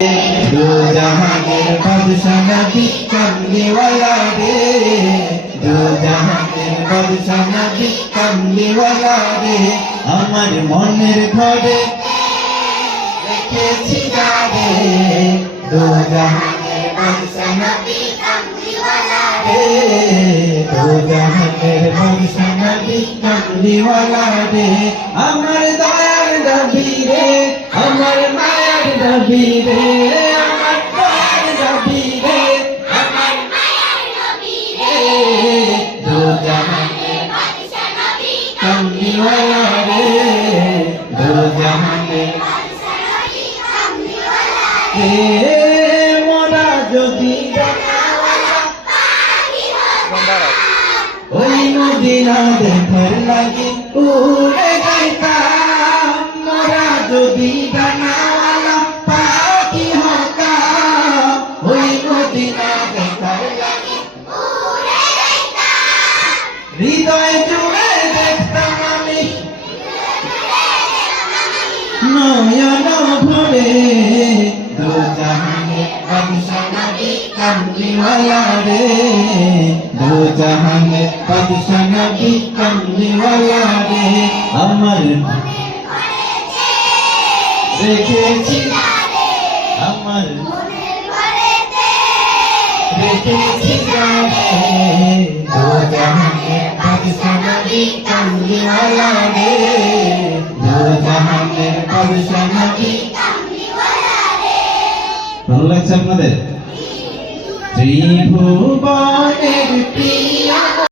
दो जहानेर बादशाह नबी कमली वाला रे, दो जहानेर बादशाह नबी कमली वाला रे। আমার মনের ঘরে রেখেছি যারে, দো জাহানের বাদশাহ নবী কমলি ওয়ালা রে, দো জাহানের বাদশাহ নবী কমলি ওয়ালা রে। আমার দয়ার নবী রে, আমার মায়ার নবী রে, আমার দয়ার নবী রে, আমার মায়ার নবী রে, দো জাহানের বাদশাহ নবী কমলি ওয়ালা রে, দো জাহানের বাদশাহ নবী কমলি ওয়ালা রে। মোরা যদি ওই মদিনা দেখার লাগি উড়ে যাইতাম, মোরা যদি ডানাওয়ালা পাখি হতাম, ওই মদিনা দেখার লাগি উড়ে যাইতাম, হৃদয় জুড়ে দেখতাম আমি নয়ন ভরে, দো জাহানের বাদশাহ নবী কমলি ওয়ালা রে, দো জাহানের বাদশাহ নবী কমলি ওয়ালা রে। আমার রেখেছি আমার রেখেছি যারে, দো জাহানের বাদশাহ নবী কমলি ওয়ালা রে, দো জাহানের বাদশাহ নবী কমলি ওয়ালা রে। ভালো লাগছে আপনাদের? ত্রিভুবনের প্রিয়